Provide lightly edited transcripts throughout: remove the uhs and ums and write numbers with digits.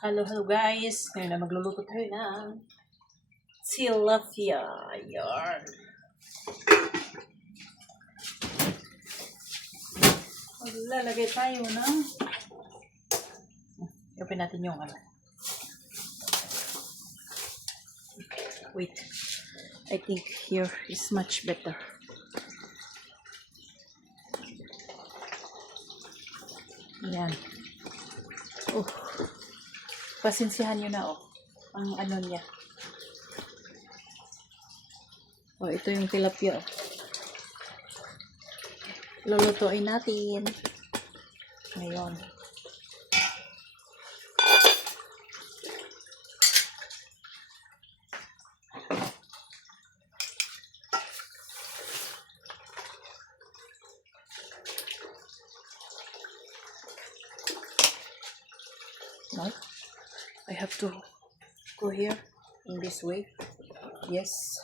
Hello guys! Ngayon na magluluto tayo ng tilapia. Ayan. Maglalagay tayo ng open natin yung ano. Wait. I think here is much better. Ayan. Oh. Pasinsihan nyo na ang ano niya. Ito yung tilapia. Lulutuin natin. Ngayon. No? I have to go here in this way. Yes.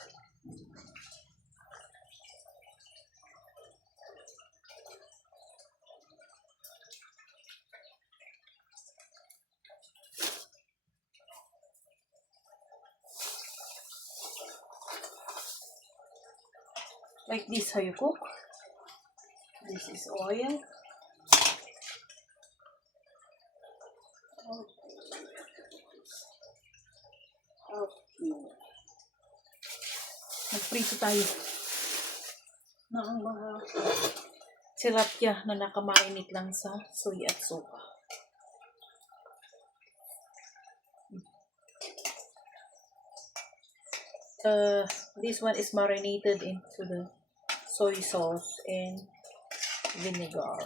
Like this how you cook. This is oil. Okay. Magprito tayo ng mga tilapia na nakamarinate lang sa soy at suka. This one is marinated into the soy sauce and vinegar.